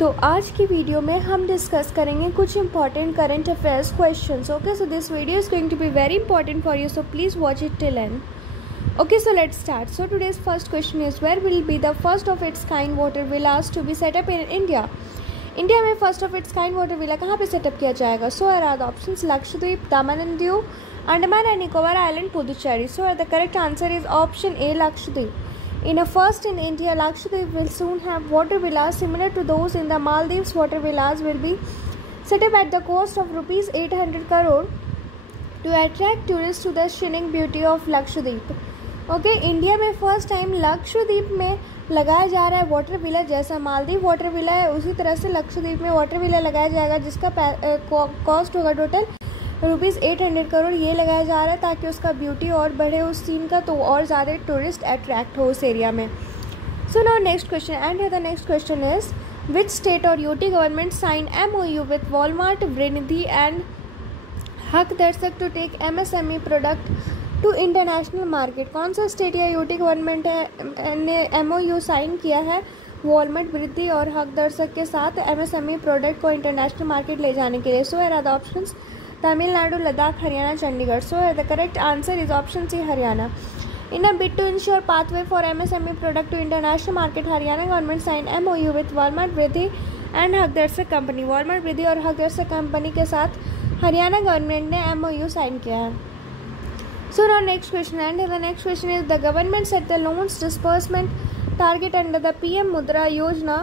तो आज की वीडियो में हम डिस्कस करेंगे कुछ important current affairs questions. Okay, so this video is going to be very important for you, so please watch it till end. Okay, so let's start. So today's first question is, where will be the first of its kind water villas to be set up in India? India में first of its kind water villa कहाँ पे setup किया जाएगा? So are the options Lakshadweep, Daman and Diu, Andaman and Nicobar island, Puducherry. So the correct answer is option A, Lakshadweep. In a first in India, Lakshadweep will soon have water villas similar to those in the Maldives. Water villas will be set up at the cost of rupees 800 crore to attract tourists to the stunning beauty of Lakshadweep. Okay, India में first time Lakshadweep में लगाया जा रहा है water villa. जैसा Maldives water villa है उसी तरह से लक्षद्वीप में वाटर विला लगाया जाएगा, जिसका कॉस्ट होगा टोटल रुपीज़ 800 करोड़. ये लगाया जा रहा है ताकि उसका ब्यूटी और बढ़े उस सीन का, तो और ज़्यादा टूरिस्ट अट्रैक्ट हो उस एरिया में. So now next question and the next question is, which state और UT government sign MOU with Walmart, Vriddhi and Haqdarshak to take MSME product to international market? कौन सा स्टेट या यूटी गवर्नमेंट ने MOU साइन किया है Walmart, वृद्धि और हक दर्शक के साथ MSME प्रोडक्ट को इंटरनेशनल मार्केट ले जाने के लिए? So are the options Tamil Nadu, Ladakh, Haryana, Chandigarh. So the correct answer is option C, Haryana. In a bid to ensure pathway for MSME product to international market, Haryana government signed MOU with Walmart, Vridhi and Hakdarshak company. Walmart, Vridhi और Hakdarshak company के साथ Haryana government ने MOU साइन किया है. So now next question, and the next question is, the government set the loans disbursement target under the PM Mudra Yojana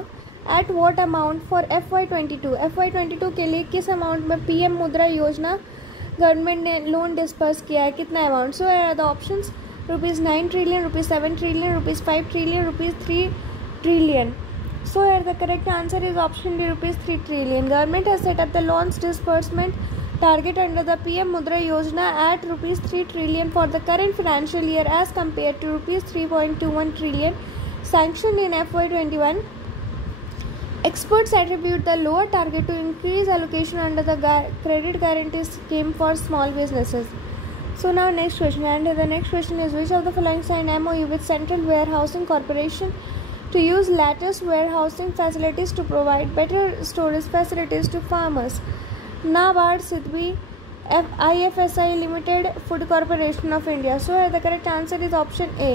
at what amount for FY22? FY22 के लिए किस amount में PM मुद्रा योजना गवर्नमेंट ने लोन डिस्पर्स किया है, कितना amount? So are the options ₹9 trillion, ₹7 trillion, ₹5 trillion, ₹3 trillion. So are the correct answer is option D, ₹3 trillion. Government has set up the loans disbursement target under the PM Mudra Yojana at ₹3 trillion for the current financial year as compared to ₹3.21 trillion sanctioned in FY21. Experts attribute the lower target to increase allocation under the credit guarantee scheme for small businesses. So now next question, and the next question is, which of the following signed MOU with Central Warehousing Corporation to use latest warehousing facilities to provide better storage facilities to farmers? NABARD, SIDBI, IFSI Limited, Food Corporation of India. So the correct answer is option A.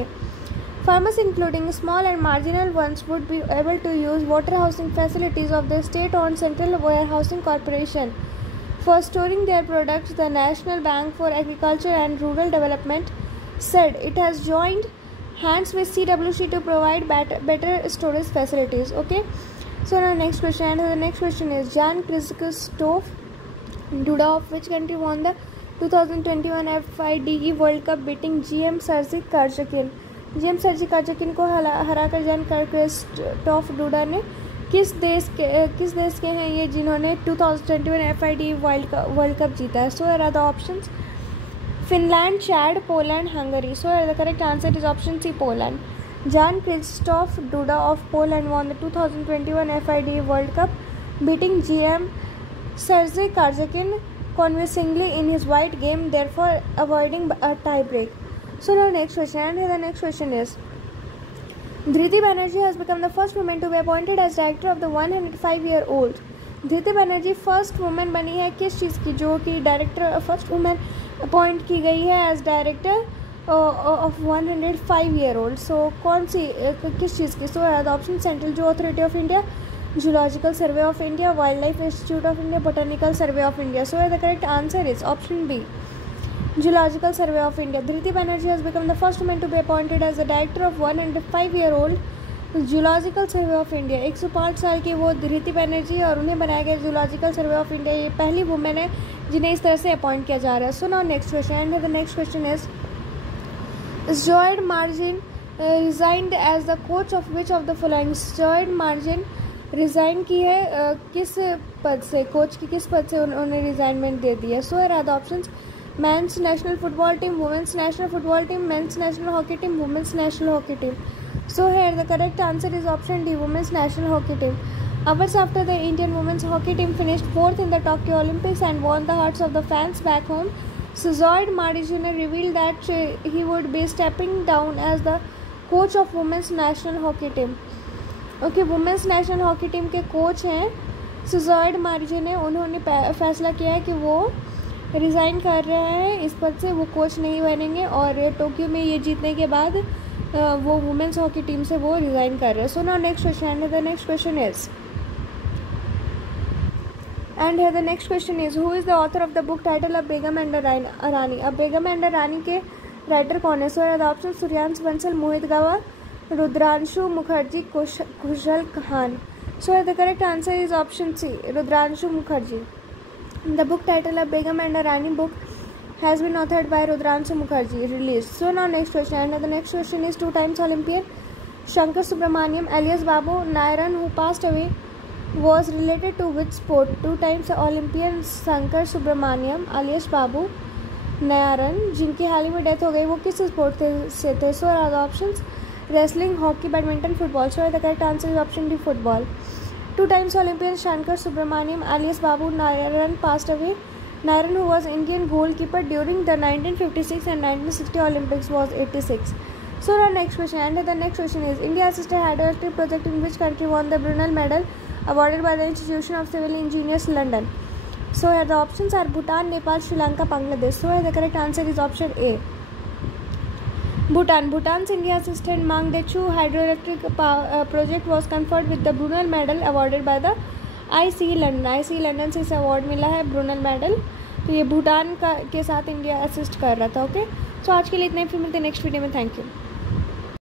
Farmers, including small and marginal ones, would be able to use warehousing facilities of the state-owned Central Warehousing Corporation for storing their products. The National Bank for Agriculture and Rural Development said it has joined hands with CWC to provide better storage facilities. Okay, so now next question, and the next question is, Jan Krzysztof Duda of which country won the 2021 FIDE World Cup, beating GM Sergei Karjakin? GM Sergei Karjakin को हराकर जान Christophe DUDA ने किस देश के हैं ये जिन्होंने 2021 FIDE वर्ल्ड कप जीता है? So are the options Finland, Chad, Poland, Hungary. So the correct answer is option C, Poland. Jan Krzysztof Duda of Poland won the 2021 FIDE World Cup, beating GM Sergei Karjakin convincingly in his white game, therefore avoiding a tie break. So now next question, and the next question is, Dhriti Banerjee has become the first woman to be appointed as director of the 105-year-old. Dhriti Banerjee first women बनी है किस चीज़ की, जो कि director first women appoint की गई है एज डायरेक्टर ऑफ 105-year-old. सो कौन सी किस चीज़ की? So the option central zoo authority of India, zoological survey of India, wildlife institute of India, botanical survey of India. So the correct answer is option B, zoological survey of India. Dhriti Banerjee has become the first women to be appointed as the director of 105-year-old zoological survey of India. 105 साल की वो धृति बनर्जी, और उन्हें बनाया गया zoological survey of India. ये पहली women है जिन्हें इस तरह से अपॉइंट किया जा रहा है. सो now next question, and the next question is, Zoid Margin resigned as the coach of which of the following? Zoid Margin resign की है किस पद से, कोच की किस पद से उन्होंने रिज़ाइनमेंट दे दी है? So are the options men's national football team, women's national football team, men's national hockey team, women's national hockey team. So here the correct answer is option D, women's national hockey team. Hours after the Indian women's hockey team finished fourth in the Tokyo Olympics and won the hearts of the fans back home, Zoid Margin revealed that he would be stepping down as the coach of women's national hockey team. Okay, women's national hockey team के coach हैं सुजॉर्ड मार्जे ने, उन्होंने फैसला किया है कि वो resign कर रहे हैं इस पद से, वो कोच नहीं बनेंगे और टोक्यो में ये जीतने के बाद वो वुमेंस हॉकी टीम से वो रिज़ाइन कर रहे हैं. सो now next question, and the next question is who is the author of the book title अब बेगम एंड रानी. अब बेगम एंड रानी के राइटर कौन है? So the option Suryansh Bansal, Mohit Gawa, Rudrangshu Mukherjee, Khushal Khan. So the correct answer is option C, Rudrangshu Mukherjee. The book title of Begum and Rani book has been authored by Rudranshu Mukherjee, released. So now next question, and the next question is two times Olympian Shankar Subramaniam alias Babu Nairan, who passed away, was related to which sport? Two times Olympian Shankar Subramaniam alias Babu Nairan, जिनकी हाल ही में death हो गई, वो किस sport से थे? So are the options wrestling, hockey, badminton, football. So the correct answer is option D, football. Two times Olympian Shankar Subramaniam alias Babu Nairan passed away. Nairan, who was Indian goalkeeper during the 1956 and 1960 Olympics, was 86. So our next question, and the next question is India assisted hydroelectric project in which country won the Brunel Medal awarded by the Institution of Civil Engineers, London. So here the options are Bhutan, Nepal, Sri Lanka, Bangladesh. So here the correct answer is option A, Bhutan. Bhutan's India-assisted Mangdechu hydroelectric project was conferred with the Brunel Medal awarded by the ICE London. ICE London से इसे award मिला है Brunel medal. तो ये भूटान के साथ India assist कर रहा था. ओके, सो आज के लिए इतना ही, फिर मिलते हैं नेक्स्ट वीडियो में. Thank you.